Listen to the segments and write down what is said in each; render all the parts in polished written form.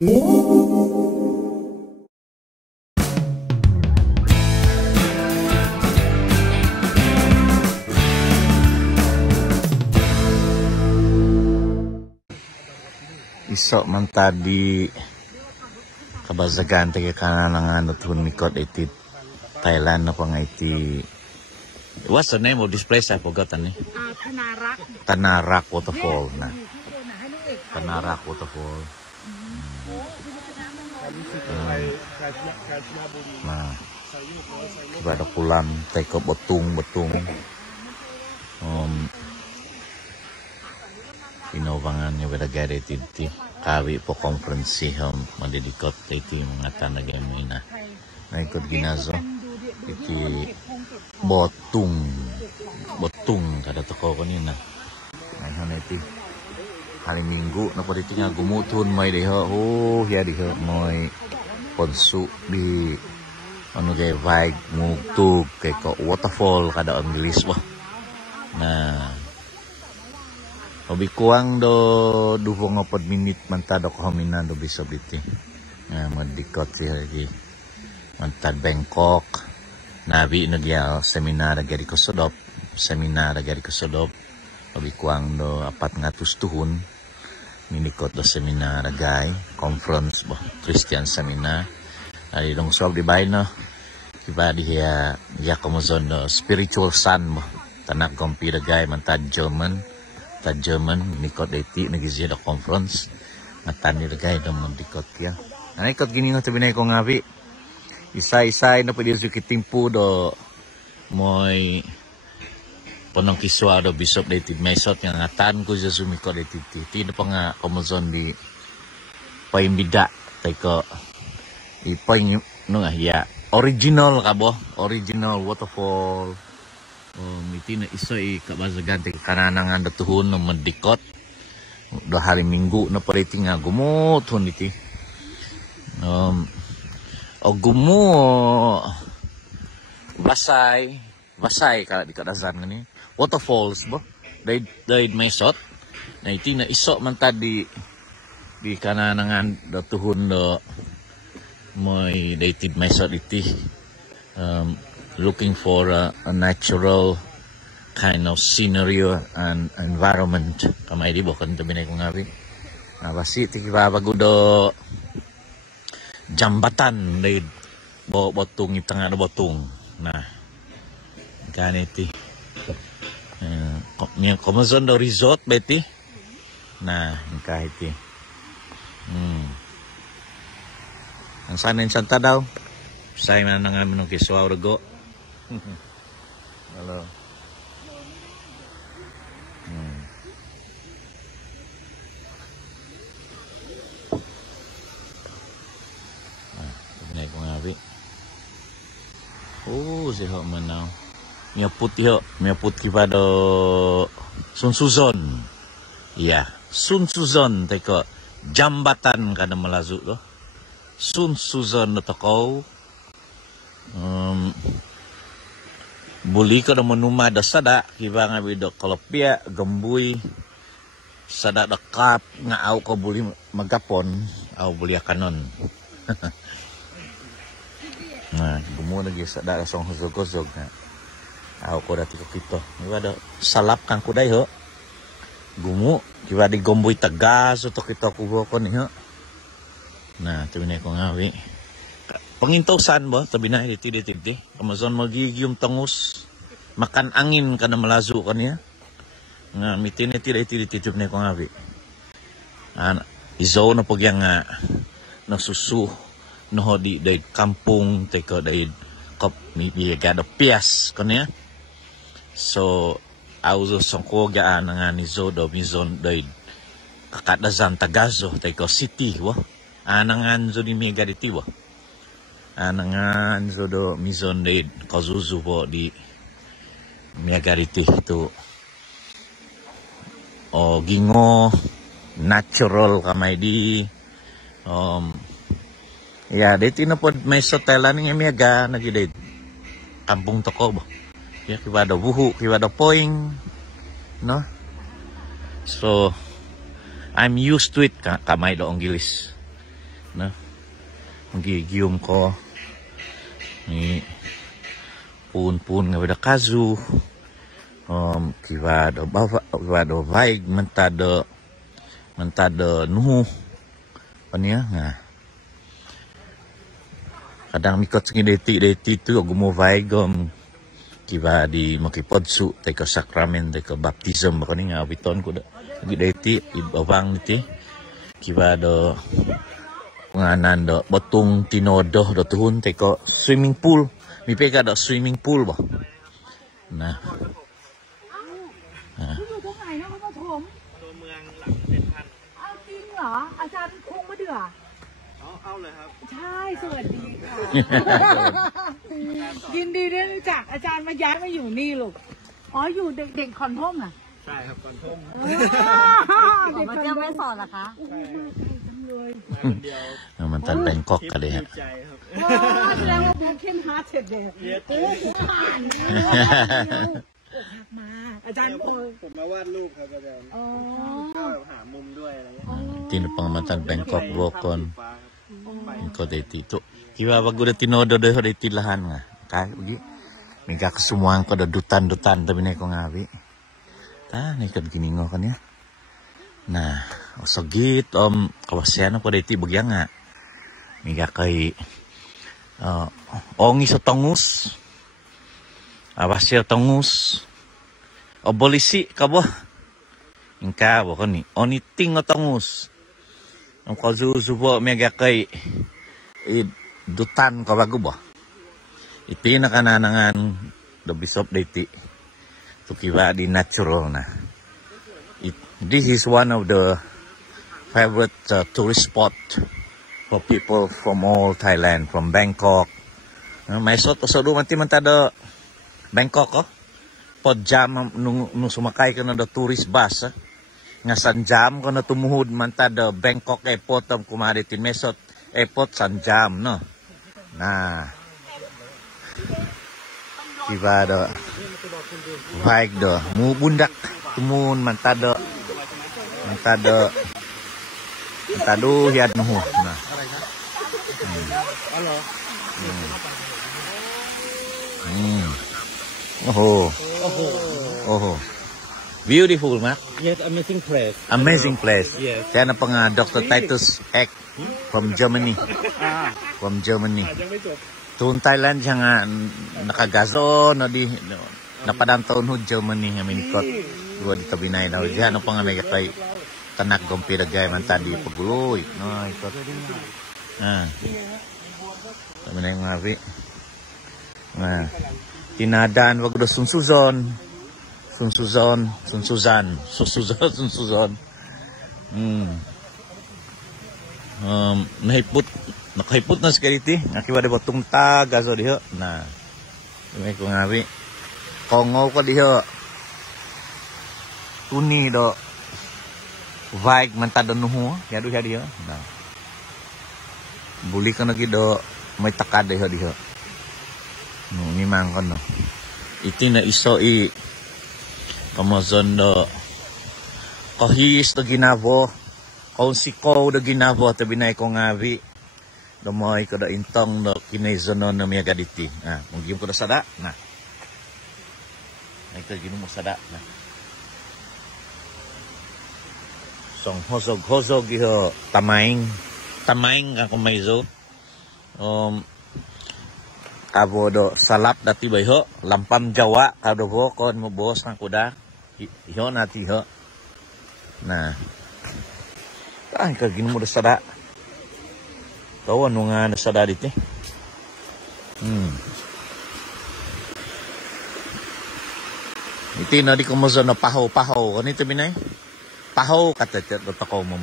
Isok man tadi kabazagan tayo kananangan utun mikot iti Thailand na pang iti. What's the name of this place? I forgot ni. Tanarak. Tanarak Waterfall na. Tanarak Waterfall. Nah, ibadah pulang tayo betung. Inobangannya pada gaya titi kawi po konferensi madidikot iti mga tanagami na ikut ginazo iti botung kada toko ko nina ngayon iti hari Minggu na po dito nga gumutun may diho hiya diho may ponsu di ano gaya vibe mugtug kay ko waterfall kada ang bilis mo na obi kuang do 24 minit mantado ko hamina do bisab iti. Madikot siya lagi. Mantad Bangkok. Nabi nagya seminar agari ko sodop. Obi kuang do 400 tuhun. Minikot do seminar agay. Conference bo. Christian seminar. Ari dong sob di bay no. Kiba diya komozon do spiritual sun bo. Tanak gompi agay mantad German nikot iti nagizya da conference matan nilagay da mandikot kya naikot gini nga tabi na ko ngabi isa-isa na pwede suki timpu do moy ponong kiswa do bisop da iti mesot nga ngatan ko sa sumikot iti na pa nga komozon di paimbida tay ko ipain no nga hiya original waterfall iti na iso kabazagan ti kananangan da tuhon no mandikot do hari Minggu na pariti nga gumuthon iti gumo basay kala di kadazan ngani waterfalls bo dayd mesot na iti na iso man tadi di kananangan da tuhon do moy daytid mesot iti looking for a natural kind of scenery and environment. Kamay di bo kan tabi na kong ngabi. Basi ti kibabago do jambatan dayud botong itanga do botong. Nah. Ganiti. Komazon do resort beti. Nah, kahiti. Ang sanin santa daw. Say man nga manong kiswa urgo. Halo. Ini ko ngabi. Siho man now. Miaput kipado Sun Suzon. Iya, Sun Suzon teko jambatan kada malazu do. Sun Suzon no toko. Buli ko na manuma da sada kiba nga bido kolopia gembuy sada dekap nga aw ko buli magapon aw buli kanon. Nah gumo lagi sada song huzog nga aw ko dati ko kito kiba da salap kang kuday ho gumo kiba di gembuy tagas to kito kubo ko ni ho. Nah tuminay ko ngawi pangintosan ba tabi na iti Amazon magigium tangus makan angin kana malazu kaniya nga mitin iti titip na ko ngabi izo na pagyang nga nasusu no di day kampung teko day kop ni gado pias kaniya so auzo songko gaan nga ni zodo mizon day kakadazan tagazo teko city wa anangan zo di mega diti wa anangan zodo mizon de kazuzu po di miagariti itu gingo natural kamay di ya dito na po may sotelan nga miaga nagidid kampung toko bo ya kibado buhu kibado poing no so I'm used to it kamay do ang gilis na magigium ko ni pun nga beda kazu kiwado vaig mentado nuhu pania nga kadang mikot singi deti tu gumo vaig kiba di makipodsu tay ko sakramen tay ko baptism ko ni nga biton ko da deti ibawang niti kiba do nganan do botong tinodo do tuhun tay ko swimming pool mi pega do swimming pool ba nah อยู่ตรงไหนนะคุณปฐมตัวเมืองหลังเป็นพันเอาจริงเหรออาจารย์คงมาเดือเอาเลยครับใช่สวัสดีค่ะยินดีได้รู้จักอาจารย์มาย้ายมาอยู่นี่ลูกอ๋ออยู่เด็กๆคอนท่มอ่ะใช่ครับคอนท่มมาเที่ยวแม่สอดเหรอคะมันตันแบงกอกกันเลยฮะแสดงว่าเคนฮาร์ดเสร็จเลยโอ้โหผ่านมาอาจารย์ผมมาวาดรูปครับอาจารย์ก็หามุมด้วยอะไรTinapangmatan Bangkok Wokon ko deti tu kiwa bagu da tinodo de deti lahan nga kai ugi mega kesumuang ko da dutan tabi ne ko ngawi ta ne kad giningo kan ya nah osogit kawasian ko deti bagyang nga mega kai ongi sa tongus abasir tongus obolisi kabo ingka bo kan ni oniting otongus ang kazuzubo mega kay dutan ko bago ba iti na kananangan the bishop deti to kiwa di natural na this is one of the favorite tourist spot for people from all Thailand, from Bangkok. May sot so do man tada Bangkok ko pod jam nung sumakay ka na the tourist bus nga sanjam ko na tumuhod man tada Bangkok airport ang kumaritin mesot airport sanjam no na kiba do baik do mu bundak tumun man tada hiad nuhu na oh beautiful, Mak. Yes, amazing place. Amazing place. Yes. Kaya na pang Dr. Titus Eck from Germany. From Germany. Tuon Thailand siya nga nakagazo na di napadang taon ho Germany nga minikot. Dua di tabinay na ho. Diyan na pang may kay tanak gompira gay man tadi paguloy. No, ikot. Tabinay nga vi. Tinadan wag do sunsuzon. Sunsuzon. Nakahipot na sekariti. Nakiwa di botong taga so diho. Nah, may ko ngawi. Kongo ko diho. Tuni do. Vaig mantado nuhu. Yadu diho. Nah. Buli ka na do. May takad diho. No, mimang ko no. Iti na iso Kamazon do kahis do ginavo kung sikaw do ginavo tabi na ko ngawi damoy ko do intong do kinaizonon na miya gaditi mungkin ko do sada na ito gino mo sada na song hosog iho tamaing ako maizo abo do salap dati ba iho lampam Jawa kado ko kon mo bos ng kuda iho nati iho nah ay kagin mo do sada kawan mo nga nasada dito iti na di ko mo na pahaw kanito binay pahaw katatit do ko mo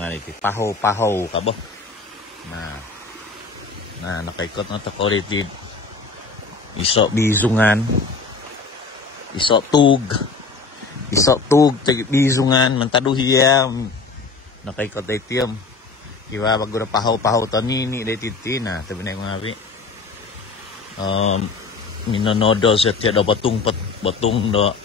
nga iti pahaw ka bo na nakaikot na tako riti iso bizungan iso tug bizungan mantaduhiya nakaikot daytiyam kiwa bago na pahaw tanini daytitina tabi na yung ngawi minonodo sa tiya do batong do